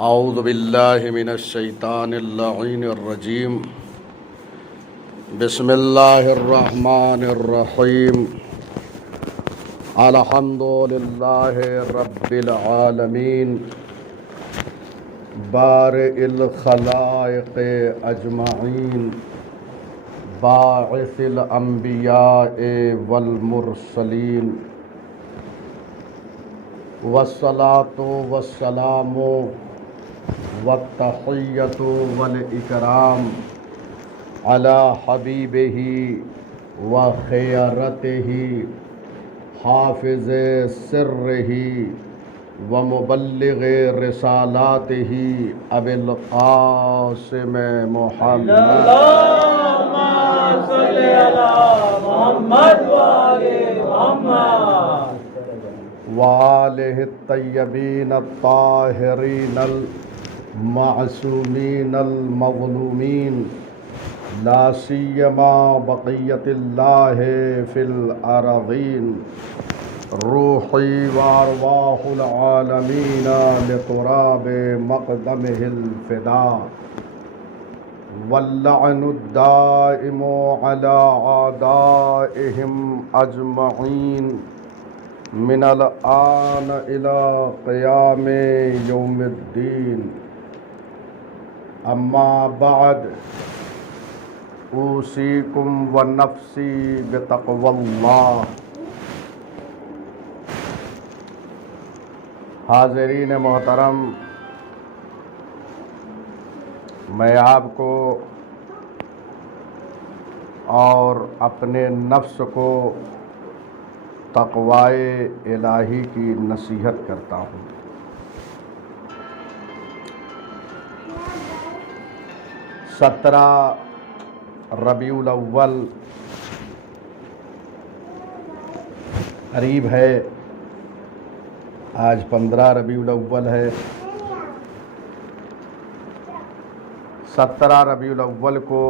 اعوذ باللہ من الشیطان اللعین الرجیم بسم اللہ الرحمن الرحیم الحمد للہ رب العالمین بارئ الخلائق اجمعین باعث الانبیاء والمرسلین والصلاة والسلام والتحیۃ والاکرام علی حبیبہ وخیرتہ حافظ سرہ ومبلغ رسالاتہ ابی القاسم محمد اللہم صلی علی محمد وآل محمد وآلہ الطیبین الطاہرین المعصومین المظلومین لا سیما بقیت اللہ فی الارضین روحی وارواح العالمین لتراب مقدمہ الفداء واللعن الدائم علی اعدائہم اجمعین من الآن الى قیام یوم الدین اما بعد اوصیکم ونفسی بتقوی اللہ۔ حاضرین محترم، میں آپ کو اور اپنے نفس کو تقوی الہی کی نصیحت کرتا ہوں۔ سترہ ربیع الاول قریب ہے، آج 15 ربیع الاول ہے۔ 17 ربیع الاول کو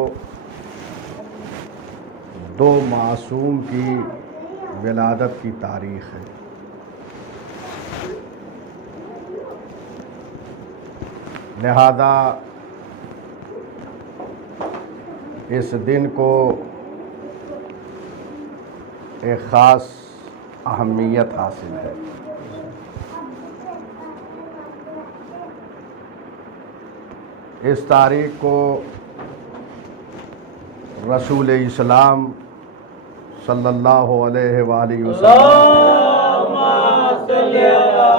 دو معصوم کی ولادت کی تاریخ ہے۔ لہذا اس دن کو ایک خاص اہمیت حاصل ہے۔ اس تاریخ کو رسول اسلام صلی اللہ علیہ وآلہ وسلم اللہم صلی علی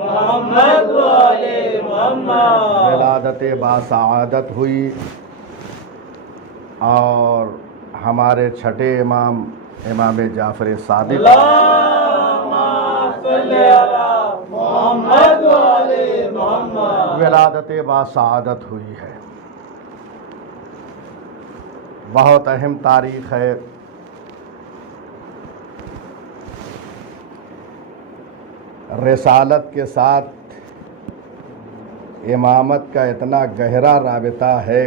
محمد وآل محمد ولادت باسعادت ہوئی، اور ہمارے چھٹے امام جعفر صادق اللہم صلی علی محمد وآل محمد ولادت باسعادت ہوئی ہے۔ بہت اہم تاریخ ہے۔ رسالت کے ساتھ امامت کا اتنا گہرا رابطہ ہے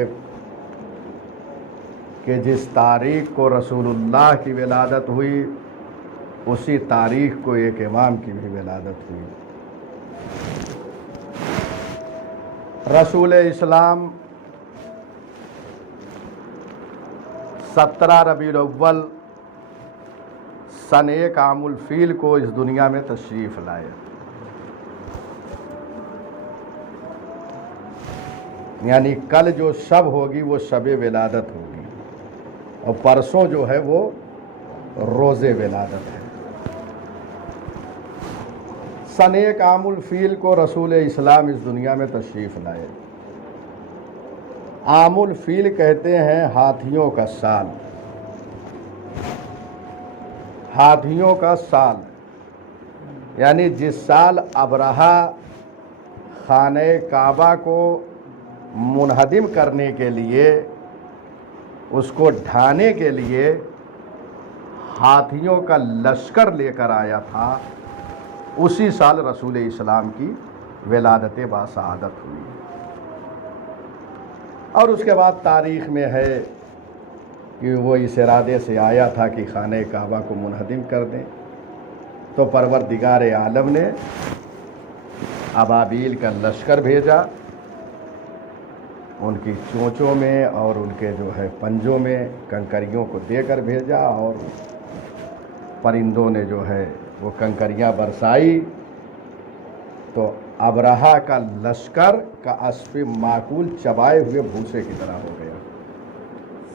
کہ جس تاریخ کو رسول اللہ کی ولادت ہوئی، اسی تاریخ کو ایک امام کی بھی ولادت ہوئی۔ رسول اسلام 17 ربیع الاول سن 1 عام الفیل کو اس دنیا میں تشریف لائے۔ یعنی کل جو شب ہوگی وہ شب ولادت ہوگی، اور پرسوں جو ہے وہ روز ولادت ہے۔ سن 1 عام الفیل کو رسول اسلام اس دنیا میں تشریف لائے۔ عام الفیل کہتے ہیں ہاتھیوں کا سال، ہاتھیوں کا سال، یعنی جس سال ابرہہ خانہ کعبہ کو منہدم کرنے کے لیے، اس کو ڈھانے کے لیے ہاتھیوں کا لشکر لے کر آیا تھا، اسی سال رسول اسلام کی ولادت باسعادت ہوئی۔ اور اس کے بعد تاریخ میں ہے کہ وہ اس ارادے سے آیا تھا کہ خانہ کعبہ کو منہدم کر دیں، تو پروردگار عالم نے ابابیل کا لشکر بھیجا ان کی چونچوں میں اور ان کے جو ہے پنجوں میں کنکریوں کو دے کر بھیجا، اور پرندوں نے جو ہے وہ کنکریاں برسائی، تو ابرہہ کا لشکر کا اسب معقول چبائے ہوئے بھوسے کی طرح ہو گیا،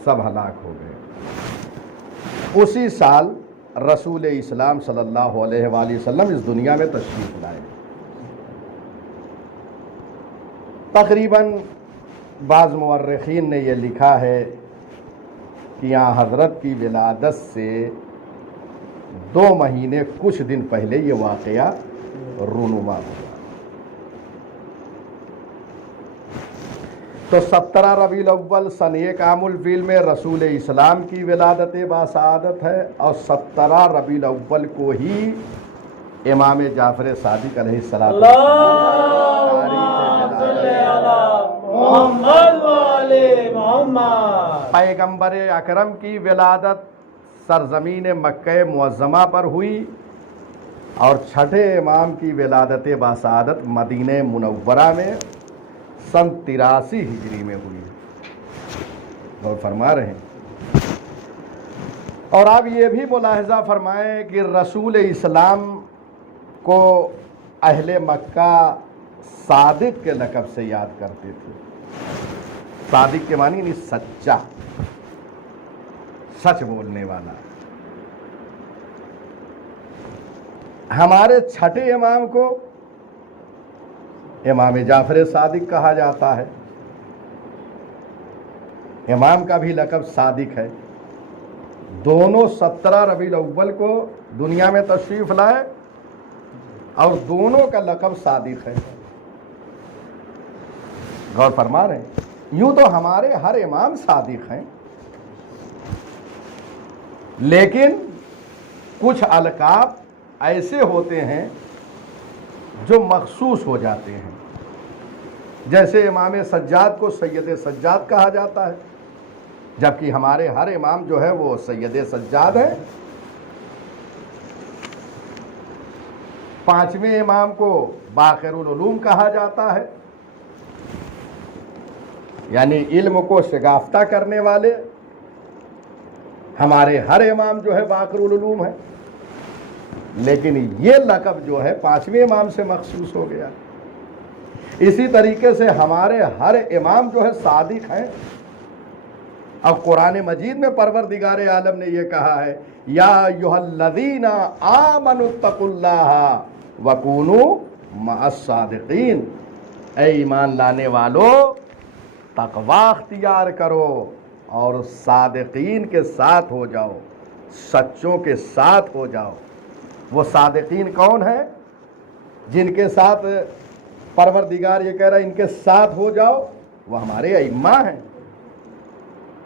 سب ہلاک ہو گئے۔ اسی سال رسول اسلام صلی اللہ علیہ وآلہ وسلم اس دنیا میں تشریف لائے۔ تقریباً بعض مورخین نے یہ لکھا ہے کہ یہاں حضرت کی ولادت سے 2 مہینے کچھ دن پہلے یہ واقعہ رونما ہوا۔ تو 17 ربیع الاول سن 1 عام الفیل میں رسول اسلام کی ولادت باسعادت ہے، اور 17 ربیع الاول کو ہی امام جعفر صادق علیہ السلام پیغمبر اکرم کی ولادت سرزمین مکہ معظمہ پر ہوئی، اور چھٹے امام کی ولادت باسعادت مدینہ منورہ میں سن 83 ہجری میں ہوئی۔ غور فرما رہے ہیں۔ اور آپ یہ بھی ملاحظہ فرمائیں کہ رسول اسلام کو اہل مکہ صادق کے لقب سے یاد کرتے تھے۔ صادق کے معنی نہیں سچا، سچ بولنے والا۔ ہمارے چھٹے امام کو امام جعفر صادق کہا جاتا ہے، امام کا بھی لقب صادق ہے۔ دونوں 17 ربیع الاول کو دنیا میں تشریف لائے، اور دونوں کا لقب صادق ہے۔ غور فرما رہے ہیں۔ یوں تو ہمارے ہر امام صادق ہیں، لیکن کچھ القاب ایسے ہوتے ہیں جو مخصوص ہو جاتے ہیں، جیسے امام سجاد کو سید سجاد کہا جاتا ہے، جبکہ ہمارے ہر امام جو ہے وہ سید سجاد ہیں۔ 5ویں امام کو باقر العلوم کہا جاتا ہے، یعنی علم کو شگافتہ کرنے والے۔ ہمارے ہر امام جو ہے باقر العلوم ہے، لیکن یہ لقب جو ہے 5ویں امام سے مخصوص ہو گیا۔ اسی طریقے سے ہمارے ہر امام جو ہے صادق ہیں، اب قرآن مجید میں پروردگار عالم نے یہ کہا ہے، یا ایھا الذین آمنوا اتقوا اللہ وکونوا مع الصادقین، اے ایمان لانے والو تقوی اختیار کرو اور صادقین کے ساتھ ہو جاؤ، سچوں کے ساتھ ہو جاؤ۔ وہ صادقین کون ہیں؟ جن کے ساتھ پروردگار یہ کہہ رہا ہے ان کے ساتھ ہو جاؤ، وہ ہمارے ائمہ ہیں۔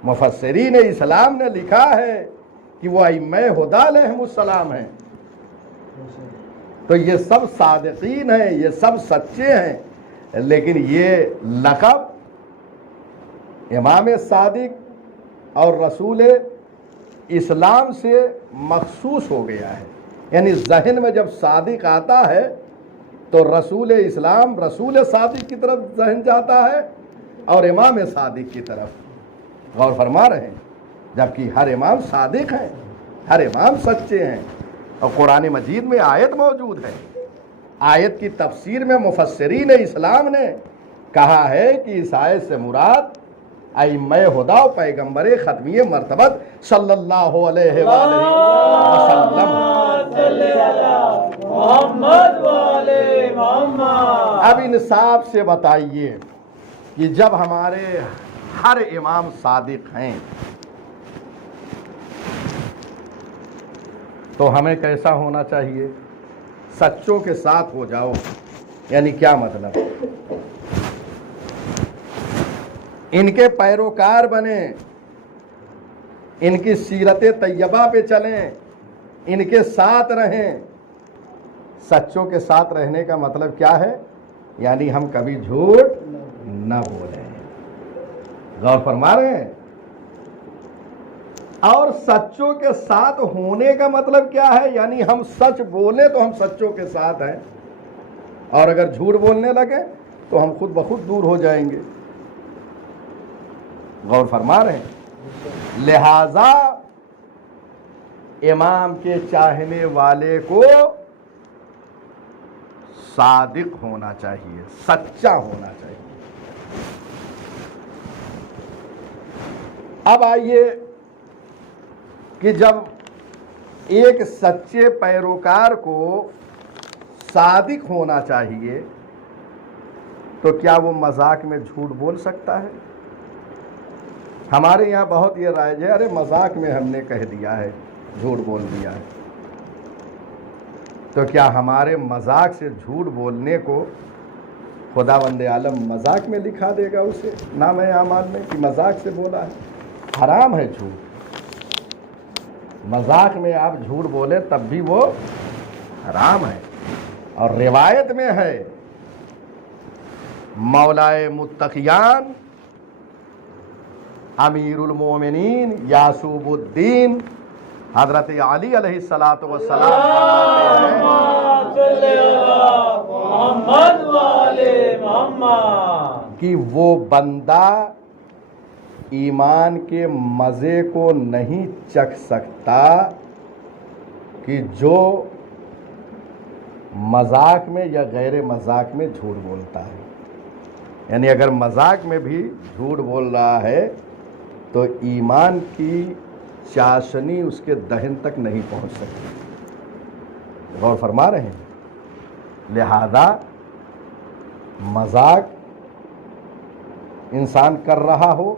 مفسرین اسلام نے لکھا ہے کہ وہ ائمہ ہدی علیہم السلام ہیں۔ تو یہ سب صادقین ہیں، یہ سب سچے ہیں، لیکن یہ لقب امام صادق اور رسول اسلام سے مخصوص ہو گیا ہے۔ یعنی ذہن میں جب صادق آتا ہے تو رسول اسلام رسول صادق کی طرف ذہن جاتا ہے، اور امام صادق کی طرف۔ غور فرما رہے ہیں، جبکہ ہر امام صادق ہیں، ہر امام سچے ہیں۔ اور قرآن مجید میں آیت موجود ہے، آیت کی تفسیر میں مفسرین اسلام نے کہا ہے کہ اس آیت سے مراد ائمہ ہدی پیغمبر ختمی مرتبت صلی اللہ علیہ وآلہ وسلم۔ اب انصاف سے بتائیے کہ جب ہمارے ہر امام صادق ہیں تو ہمیں کیسا ہونا چاہیے؟ سچوں کے ساتھ ہو جاؤ، یعنی کیا مطلب؟ ان کے پیروکار بنیں، ان کی سیرت طیبہ پہ چلیں، ان کے ساتھ رہیں۔ سچوں کے ساتھ رہنے کا مطلب کیا ہے؟ یعنی ہم کبھی جھوٹ نہ بولیں۔ غور فرما رہے ہیں؟ اور سچوں کے ساتھ ہونے کا مطلب کیا ہے؟ یعنی ہم سچ بولیں تو ہم سچوں کے ساتھ ہیں، اور اگر جھوٹ بولنے لگیں تو ہم خود بخود دور ہو جائیں گے۔ غور فرما رہے ہیں؟ لہذا امام کے چاہنے والے کو صادق ہونا چاہیے، سچا ہونا چاہیے۔ اب آئیے کہ جب ایک سچے پیروکار کو صادق ہونا چاہیے تو کیا وہ مذاق میں جھوٹ بول سکتا ہے؟ ہمارے یہاں بہت یہ رائج ہے، ارے مذاق میں ہم نے کہہ دیا ہے، جھوٹ بول دیا ہے۔ تو کیا ہمارے مذاق سے جھوٹ بولنے کو خداوند عالم مذاق میں لکھا دے گا اسے نامہ اعمال میں کہ مذاق سے بولا ہے؟ حرام ہے جھوٹ، مذاق میں آپ جھوٹ بولے تب بھی وہ حرام ہے۔ اور روایت میں ہے مولائے متقیان امیر المومنین یعصوب الدین حضرت علی علیہ الصلوۃ والسلام فرماتے ہیں کہ وہ بندہ ایمان کے مزے کو نہیں چکھ سکتا کہ جو مذاق میں یا غیر مذاق میں جھوٹ بولتا ہے۔ یعنی اگر مذاق میں بھی جھوٹ بول رہا ہے تو ایمان کی چاشنی اس کے دہن تک نہیں پہنچ سکتی۔ غور فرما رہے ہیں؟ لہذا مذاق انسان کر رہا ہو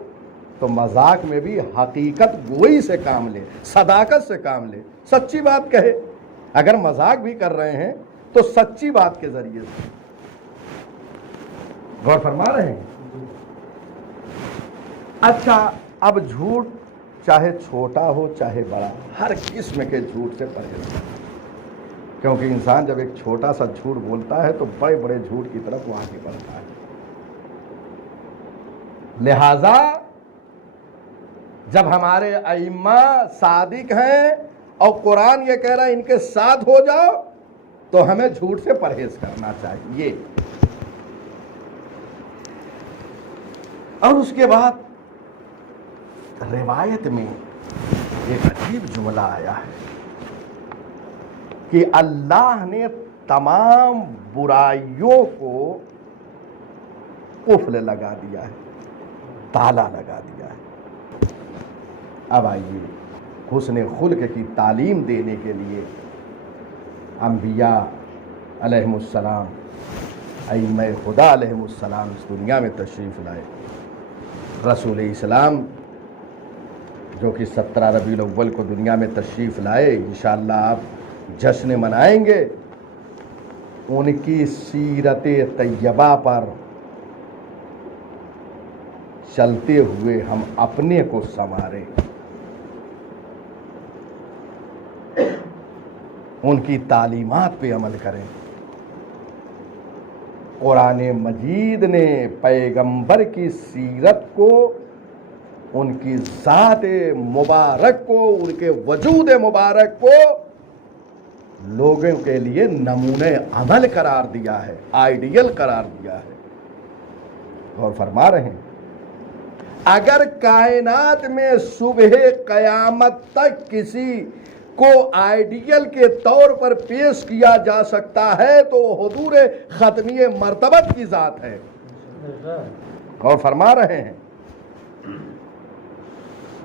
تو مذاق میں بھی حقیقت گوئی سے کام لے، صداقت سے کام لے، سچی بات کہے۔ اگر مذاق بھی کر رہے ہیں تو سچی بات کے ذریعے سے۔ غور فرما رہے ہیں؟ اچھا، اب جھوٹ چاہے چھوٹا ہو چاہے بڑا، ہر قسم کے جھوٹ سے پرہیز کریں، کیونکہ انسان جب ایک چھوٹا سا جھوٹ بولتا ہے تو بڑے بڑے جھوٹ کی طرف وہ آگے بڑھتا ہے۔ لہذا جب ہمارے ائمہ صادق ہیں اور قرآن یہ کہہ رہا ہے ان کے ساتھ ہو جاؤ، تو ہمیں جھوٹ سے پرہیز کرنا چاہیے۔ اور اس کے بعد روایت میں ایک عجیب جملہ آیا ہے کہ اللہ نے تمام برائیوں کو قفل لگا دیا ہے، تالا لگا دیا ہے۔ اب آئیے حسن خلق کی تعلیم دینے کے لیے انبیاء علیہم السلام، ائمہ خدا علیہم السلام اس دنیا میں تشریف لائے۔ رسول اسلام جو کہ 17 ربیع الاول کو دنیا میں تشریف لائے، انشاءاللہ آپ جشن منائیں گے۔ ان کی سیرت طیبہ پر چلتے ہوئے ہم اپنے کو سنواریں، ان کی تعلیمات پہ عمل کریں۔ قرآن مجید نے پیغمبر کی سیرت کو، ان کی ذات مبارک کو، ان کے وجود مبارک کو لوگوں کے لیے نمونہ عمل قرار دیا ہے، آئیڈیل قرار دیا ہے۔ غور فرما رہے ہیں؟ اگر کائنات میں صبح قیامت تک کسی کو آئیڈیل کے طور پر پیش کیا جا سکتا ہے تو حضور ختمی مرتبت کی ذات ہے۔ غور فرما رہے ہیں؟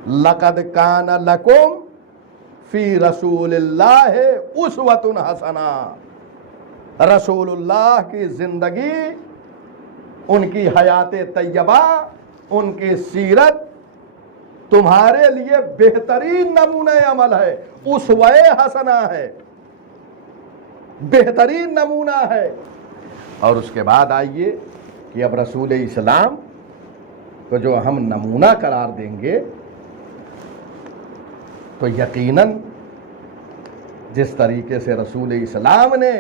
لقد کان لکم فی رسول اللہ اسوۃ حسنہ، رسول اللہ کی زندگی، ان کی حیات طیبہ، ان کی سیرت تمہارے لیے بہترین نمونہ عمل ہے، اسوہ حسنہ ہے، بہترین نمونہ ہے۔ اور اس کے بعد آئیے کہ اب رسول اسلام کو جو ہم نمونہ قرار دیں گے تو یقیناً جس طریقے سے رسول اسلام نے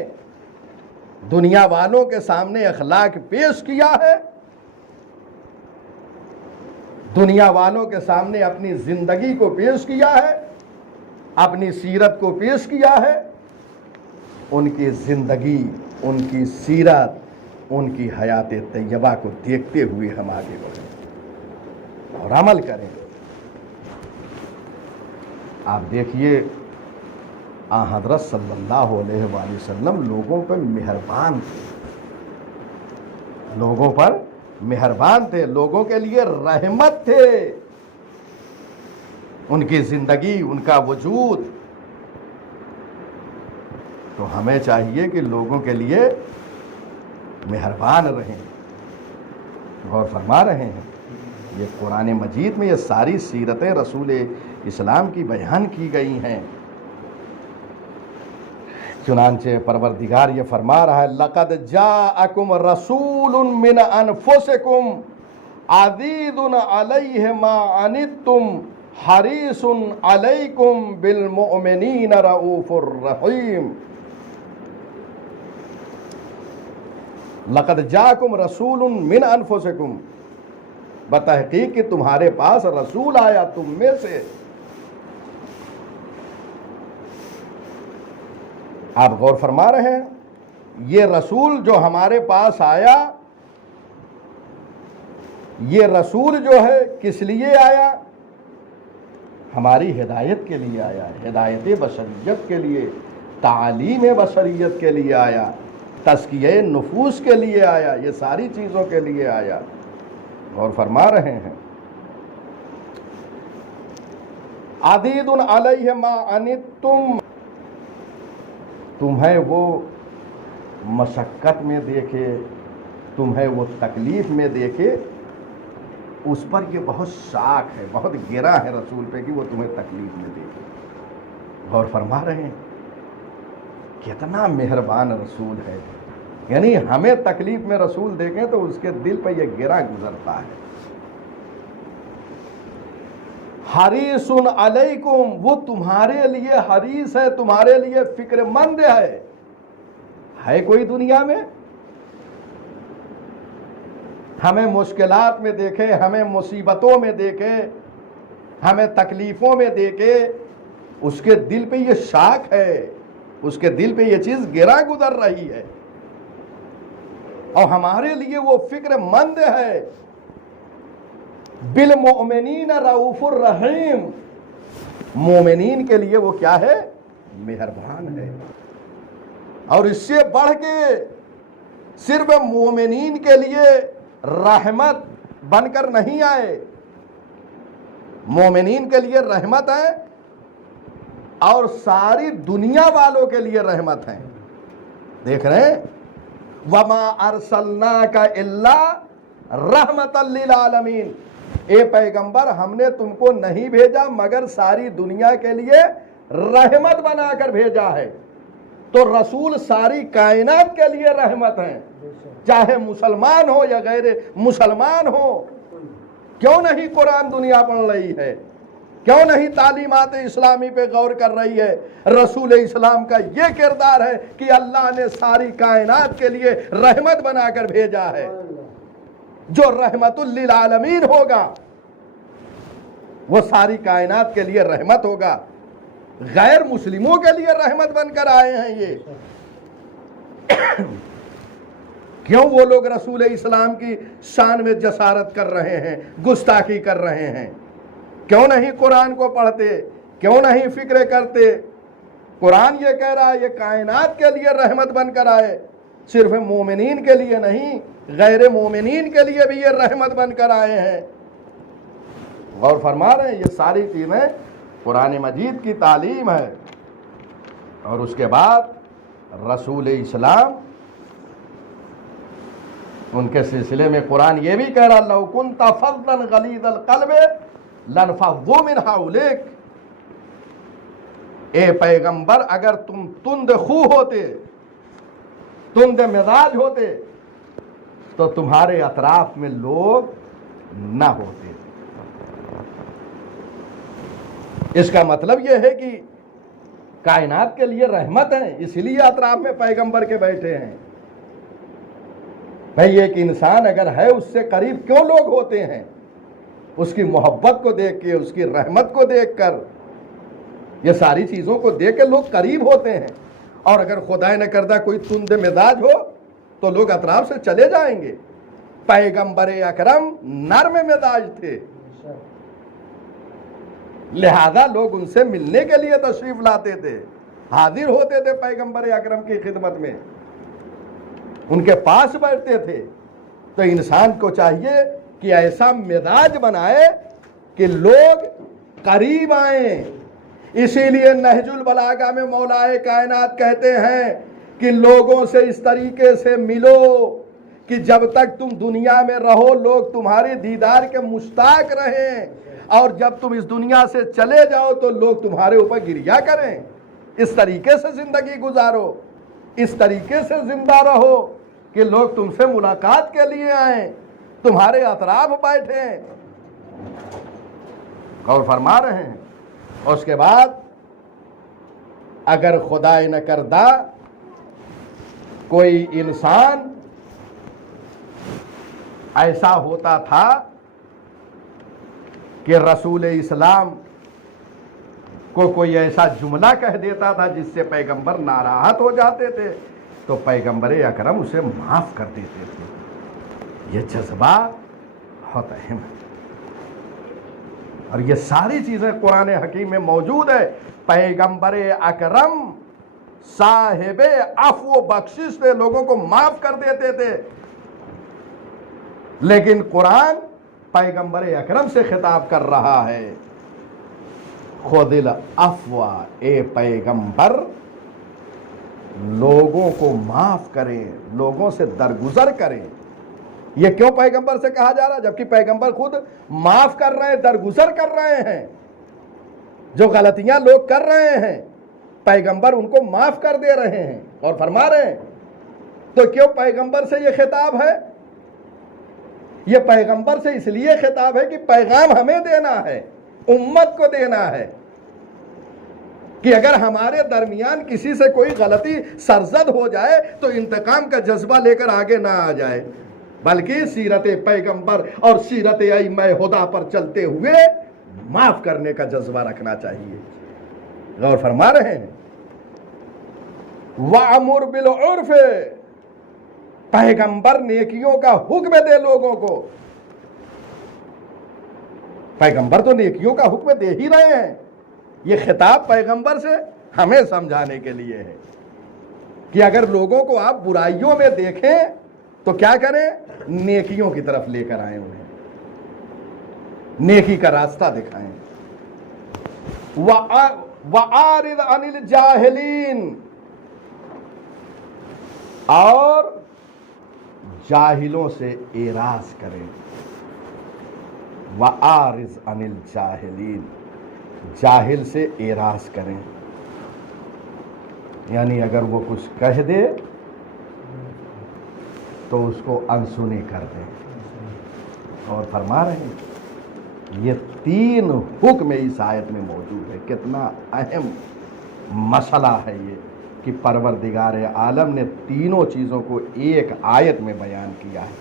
دنیا والوں کے سامنے اخلاق پیش کیا ہے، دنیا والوں کے سامنے اپنی زندگی کو پیش کیا ہے، اپنی سیرت کو پیش کیا ہے، ان کی زندگی، ان کی سیرت، ان کی حیات طیبہ کو دیکھتے ہوئے ہم آگے بڑھیں۔ اور عمل کریں۔ آپ دیکھیے حضرت صلی اللہ علیہ وآلہ وسلم لوگوں پر مہربان تھے، لوگوں پر مہربان تھے، لوگوں کے لیے رحمت تھے۔ ان کی زندگی، ان کا وجود، تو ہمیں چاہیے کہ لوگوں کے لیے مہربان رہیں۔ غور فرما رہے ہیں، یہ قرآن مجید میں یہ ساری سیرتیں رسول اسلام کی بیان کی گئی ہیں۔ چنانچہ پروردگار یہ فرما رہا ہے لَقَدْ جَاءَكُمْ رَسُولٌ مِّنْ أَنفُسِكُمْ عَزِيزٌ عَلَيْهِ مَا عَنِتُّمْ حَرِيصٌ عَلَيْكُمْ بِالْمُؤْمِنِينَ رَءُوفٌ رَحِيمٌ۔ لَقَدْ جَاءَكُمْ رَسُولٌ مِّنْ أَنفُسِكُمْ، بتحقیق کہ تمہارے پاس رسول آیا تم میں سے۔ آپ غور فرما رہے ہیں، یہ رسول جو ہمارے پاس آیا، یہ رسول جو ہے کس لیے آیا؟ ہماری ہدایت کے لیے آیا، ہدایت بشریت کے لیے، تعلیم بشریت کے لیے آیا، تزکیہ نفوس کے لیے آیا، یہ ساری چیزوں کے لیے آیا۔ غور فرما رہے ہیں، عزیز علیہ ما عنتم، تمہیں وہ مشقت میں دیکھے، تمہیں وہ تکلیف میں دیکھے، اس پر یہ بہت شاک ہے، بہت گرا ہے رسول پہ کہ وہ تمہیں تکلیف میں دیکھے۔ غور فرما رہے ہیں، کتنا مہربان رسول ہے، یعنی ہمیں تکلیف میں رسول دیکھیں تو اس کے دل پہ یہ گرا گزرتا ہے۔ حریص علیکم، وہ تمہارے لیے حریص ہے، تمہارے لیے فکر مند ہے کوئی دنیا میں؟ ہمیں مشکلات میں دیکھے، ہمیں مصیبتوں میں دیکھے، ہمیں تکلیفوں میں دیکھے، اس کے دل پہ یہ شاک ہے، اس کے دل پہ یہ چیز گرا گزر رہی ہے، اور ہمارے لیے وہ فکر مند ہے۔ بالمؤمنین رؤوف الرحیم، مومنین کے لیے وہ کیا ہے؟ مہربان ہے۔ اور اس سے بڑھ کے صرف مومنین کے لیے رحمت بن کر نہیں آئے، مومنین کے لیے رحمت ہے اور ساری دنیا والوں کے لیے رحمت ہے۔ دیکھ رہے ہیں، وَمَا أَرْسَلْنَاكَ إِلَّا رَحْمَةً لِّلْعَالَمِينَ، اے پیغمبر ہم نے تم کو نہیں بھیجا مگر ساری دنیا کے لیے رحمت بنا کر بھیجا ہے۔ تو رسول ساری کائنات کے لیے رحمت ہیں، چاہے مسلمان ہو یا غیر مسلمان ہو۔ کیوں نہیں قرآن دنیا پڑھ رہی ہے؟ کیوں نہیں تعلیمات اسلامی پہ غور کر رہی ہے؟ رسول اسلام کا یہ کردار ہے کہ اللہ نے ساری کائنات کے لیے رحمت بنا کر بھیجا ہے۔ جو رحمت للعالمین ہوگا وہ ساری کائنات کے لیے رحمت ہوگا، غیر مسلموں کے لیے رحمت بن کر آئے ہیں یہ۔ کیوں وہ لوگ رسول اسلام کی شان میں جسارت کر رہے ہیں، گستاخی کر رہے ہیں؟ کیوں نہیں قرآن کو پڑھتے؟ کیوں نہیں فکر کرتے؟ قرآن یہ کہہ رہا ہے یہ کائنات کے لیے رحمت بن کر آئے، صرف مومنین کے لیے نہیں، غیر مومنین کے لیے بھی یہ رحمت بن کر آئے ہیں۔ غور فرما رہے ہیں، یہ ساری چیزیں قرآن مجید کی تعلیم ہے۔ اور اس کے بعد رسول اسلام، ان کے سلسلے میں قرآن یہ بھی کہہ رہا لَوْ كُنْتَ فَظًّا غَلِيظَ الْقَلْبِ لَانفَضُّوا مِنْ حَوْلِكَ، اے پیغمبر اگر تم تند خو ہوتے، تند مزاج ہوتے تو تمہارے اطراف میں لوگ نہ ہوتے۔ اس کا مطلب یہ ہے کہ کائنات کے لیے رحمت ہے، اس لیے اطراف میں پیغمبر کے بیٹھے ہیں۔ بھئی ایک انسان اگر ہے اس سے قریب کیوں لوگ ہوتے ہیں؟ اس کی محبت کو دیکھ کے، اس کی رحمت کو دیکھ کر، یہ ساری چیزوں کو دیکھ کے لوگ قریب ہوتے ہیں۔ اور اگر خدا نہ کردہ کوئی تند مزاج ہو تو لوگ اطراف سے چلے جائیں گے۔ پیغمبر اکرم نرم مزاج تھے، لہذا لوگ ان سے ملنے کے لیے تشریف لاتے تھے، حاضر ہوتے تھے پیغمبر اکرم کی خدمت میں، ان کے پاس بیٹھتے تھے۔ تو انسان کو چاہیے کہ ایسا مزاج بنائے کہ لوگ قریب آئیں۔ اسی لیے نہج البلاغہ میں مولائے کائنات کہتے ہیں کہ لوگوں سے اس طریقے سے ملو کہ جب تک تم دنیا میں رہو لوگ تمہارے دیدار کے مشتاق رہیں، اور جب تم اس دنیا سے چلے جاؤ تو لوگ تمہارے اوپر گریہ کریں۔ اس طریقے سے زندگی گزارو، اس طریقے سے زندہ رہو کہ لوگ تم سے ملاقات کے لیے آئیں، تمہارے اطراف بیٹھیں۔ غور فرما رہے ہیں۔ اس کے بعد اگر خدا نہ کردہ کوئی انسان ایسا ہوتا تھا کہ رسول اسلام کو کوئی ایسا جملہ کہہ دیتا تھا جس سے پیغمبر ناراحت ہو جاتے تھے تو پیغمبر اکرم اسے معاف کر دیتے تھے۔ یہ جذبہ بہت اہم ہے، اور یہ ساری چیزیں قرآن حکیم میں موجود ہے۔ پیغمبر اکرم صاحب عفو و بخشش تھے، لوگوں کو معاف کر دیتے تھے، لیکن قرآن پیغمبر اکرم سے خطاب کر رہا ہے، خذ العفو، اے پیغمبر لوگوں کو معاف کریں، لوگوں سے درگزر کریں۔ یہ کیوں پیغمبر سے کہا جا رہا ہے جبکہ پیغمبر خود معاف کر رہے ہیں، درگزر کر رہے ہیں؟ جو غلطیاں لوگ کر رہے ہیں پیغمبر ان کو معاف کر دے رہے ہیں اور فرما رہے ہیں۔ تو کیوں پیغمبر سے یہ خطاب ہے؟ یہ پیغمبر سے اس لیے خطاب ہے کہ پیغام ہمیں دینا ہے، امت کو دینا ہے، کہ اگر ہمارے درمیان کسی سے کوئی غلطی سرزد ہو جائے تو انتقام کا جذبہ لے کر آگے نہ آ جائے، بلکہ سیرت پیغمبر اور سیرت ائمہ ہدی پر چلتے ہوئے معاف کرنے کا جذبہ رکھنا چاہیے۔ غور فرما رہے ہیں۔ وَأَمُرْ بِالْعُرْفِ، پیغمبر نیکیوں کا حکم دے لوگوں کو۔ پیغمبر تو نیکیوں کا حکم دے ہی رہے ہیں، یہ خطاب پیغمبر سے ہمیں سمجھانے کے لیے ہے کہ اگر لوگوں کو آپ برائیوں میں دیکھیں تو کیا کریں؟ نیکیوں کی طرف لے کر آئیں، انہیں نیکی کا راستہ دکھائیں۔ وَأَعْرِضْ عَنِ الْجَاهِلِينَ، اور جاہلوں سے اعراض کریں۔ وَأَعْرِضْ عَنِ الْجَاهِلِينَ، جاہل سے اعراض کریں، یعنی اگر وہ کچھ کہہ دے تو اس کو انسنی کر دیں۔ اور فرما رہے ہیں یہ تین حکم اس آیت میں موجود ہے۔ کتنا اہم مسئلہ ہے یہ کہ پروردگار عالم نے تینوں چیزوں کو ایک آیت میں بیان کیا ہے۔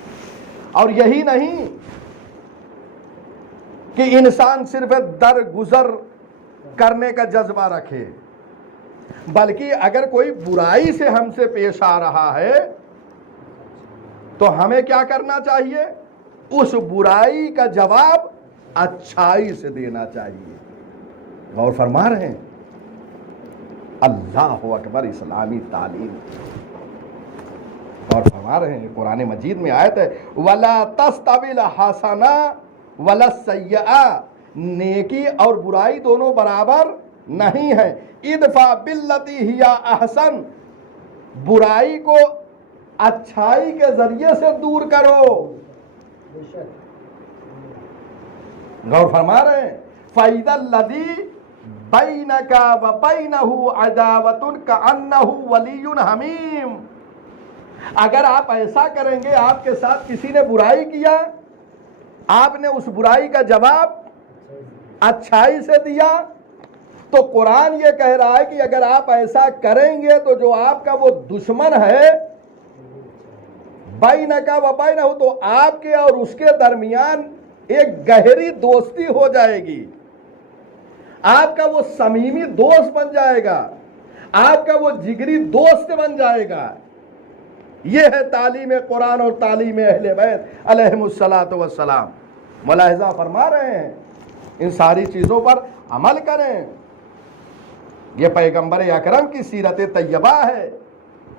اور یہی نہیں کہ انسان صرف درگزر کرنے کا جذبہ رکھے، بلکہ اگر کوئی برائی سے ہم سے پیش آ رہا ہے تو ہمیں کیا کرنا چاہیے؟ اس برائی کا جواب اچھائی سے دینا چاہیے۔ غور فرما رہے ہیں؟ اللہ اکبر، اسلامی تعلیم۔ اور فرما رہے ہیں قرآن مجید میں آیت ہے وَلَا تَسْتَوِي الْحَسَنَةُ وَلَا السَّيِّئَةُ، نیکی اور برائی دونوں برابر نہیں ہیں۔ ادفع باللتی ہی احسن، برائی کو اچھائی کے ذریعے سے دور کرو۔ غور فرما رہے ہیں؟ فَإِذَا الَّذِي بَيْنَكَ وَبَيْنَهُ عَدَاوَةٌ كَأَنَّهُ وَلِيٌّ حَمِيمٌ، اگر آپ ایسا کریں گے، آپ کے ساتھ کسی نے برائی کیا، آپ نے اس برائی کا جواب اچھائی سے دیا، تو قرآن یہ کہہ رہا ہے کہ اگر آپ ایسا کریں گے تو جو آپ کا وہ دشمن ہے بینک و بینہ، تو آپ کے اور اس کے درمیان ایک گہری دوستی ہو جائے گی، آپ کا وہ صمیمی دوست بن جائے گا، آپ کا وہ جگری دوست بن جائے گا۔ یہ ہے تعلیم قرآن اور تعلیم اہل بیت علیہم الصلاۃ والسلام۔ ملاحظہ فرما رہے ہیں، ان ساری چیزوں پر عمل کریں۔ یہ پیغمبر اکرم کی سیرت طیبہ ہے۔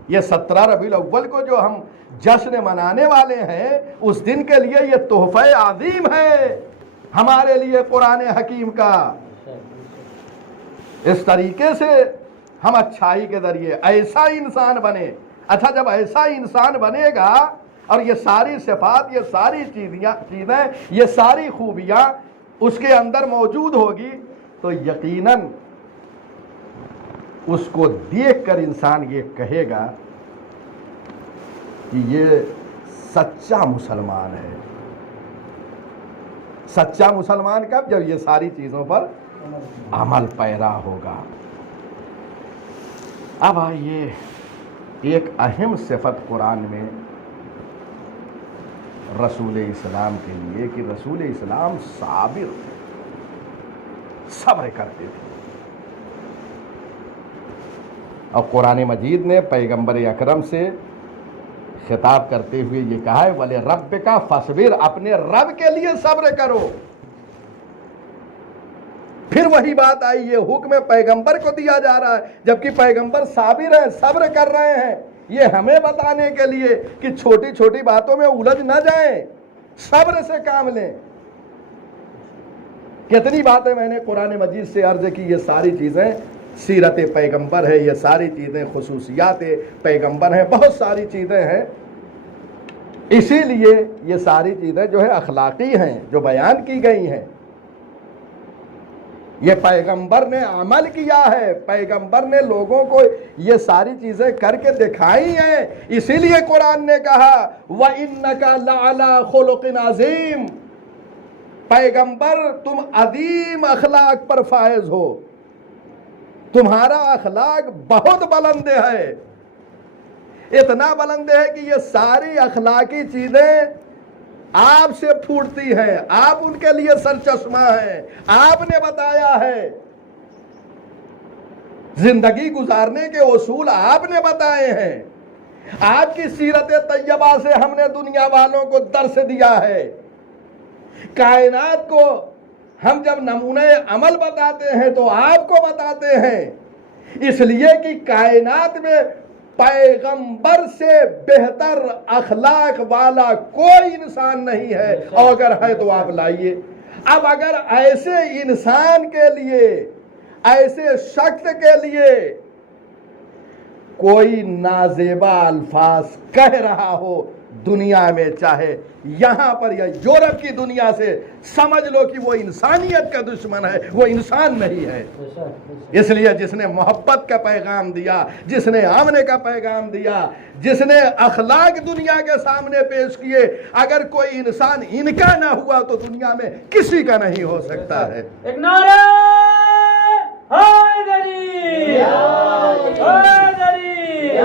یہ 17 ربیع الاول کو جو ہم جشن منانے والے ہیں، اس دن کے لیے یہ تحفہ عظیم ہے ہمارے لیے قرآن حکیم کا۔ اس طریقے سے ہم اچھائی کے ذریعے ایسا انسان بنے۔ اچھا، جب ایسا انسان بنے گا اور یہ ساری صفات، یہ ساری چیزیں، یہ ساری خوبیاں اس کے اندر موجود ہوگی تو یقیناً اس کو دیکھ کر انسان یہ کہے گا کہ یہ سچا مسلمان ہے۔ سچا مسلمان کب؟ جب یہ ساری چیزوں پر عمل پیرا ہوگا۔ اب آئیے ایک اہم صفت قرآن میں رسول اسلام کے لیے کہ رسول اسلام صابر تھے، صبر کرتے تھے۔ اور قرآن مجید نے پیغمبر اکرم سے خطاب کرتے ہوئے یہ کہا ہے وَلِرَبِّكَ فَاصْبِرْ، اپنے رب کے لیے صبر کرو۔ پھر وہی بات آئی، یہ حکم پیغمبر کو دیا جا رہا ہے، جبکہ پیغمبر صابر ہیں، صبر کر رہے ہیں۔ یہ ہمیں بتانے کے لیے کہ چھوٹی چھوٹی باتوں میں الجھ نہ جائیں، صبر سے کام لیں۔ کتنی باتیں میں نے قرآن مجید سے عرض کی، یہ ساری چیزیں سیرت پیغمبر ہے، یہ ساری چیزیں خصوصیات پیغمبر ہیں، بہت ساری چیزیں ہیں۔ اسی لیے یہ ساری چیزیں جو ہے اخلاقی ہیں، جو بیان کی گئی ہیں، یہ پیغمبر نے عمل کیا ہے، پیغمبر نے لوگوں کو یہ ساری چیزیں کر کے دکھائی ہیں۔ اسی لیے قرآن نے کہا وَإِنَّكَ لَعَلَىٰ خُلُقٍ عَظِيمٍ، پیغمبر تم عظیم اخلاق پر فائز ہو، تمہارا اخلاق بہت بلند ہے، اتنا بلند ہے کہ یہ ساری اخلاقی چیزیں آپ سے پھوٹتی ہیں، آپ ان کے لیے سرچشمہ ہیں، آپ نے بتایا ہے، زندگی گزارنے کے اصول آپ نے بتائے ہیں، آپ کی سیرت طیبہ سے ہم نے دنیا والوں کو درس دیا ہے۔ کائنات کو ہم جب نمونہ عمل بتاتے ہیں تو آپ کو بتاتے ہیں، اس لیے کہ کائنات میں پیغمبر سے بہتر اخلاق والا کوئی انسان نہیں ہے، اور اگر ہے تو آپ لائیے۔ اب اگر ایسے انسان کے لیے، ایسے شخص کے لیے کوئی نازیبا الفاظ کہہ رہا ہو دنیا میں، چاہے یہاں پر یا یورپ کی دنیا سے، سمجھ لو کہ وہ انسانیت کا دشمن ہے، وہ انسان نہیں ہے۔ اس لیے جس نے محبت کا پیغام دیا، جس نے امن کا پیغام دیا، جس نے اخلاق دنیا کے سامنے پیش کیے، اگر کوئی انسان ان کا نہ ہوا تو دنیا میں کسی کا نہیں ہو سکتا ہے۔ ایک نعرہ حیدری، حیدری،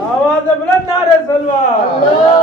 آواز بلند، نعرہ سلوات۔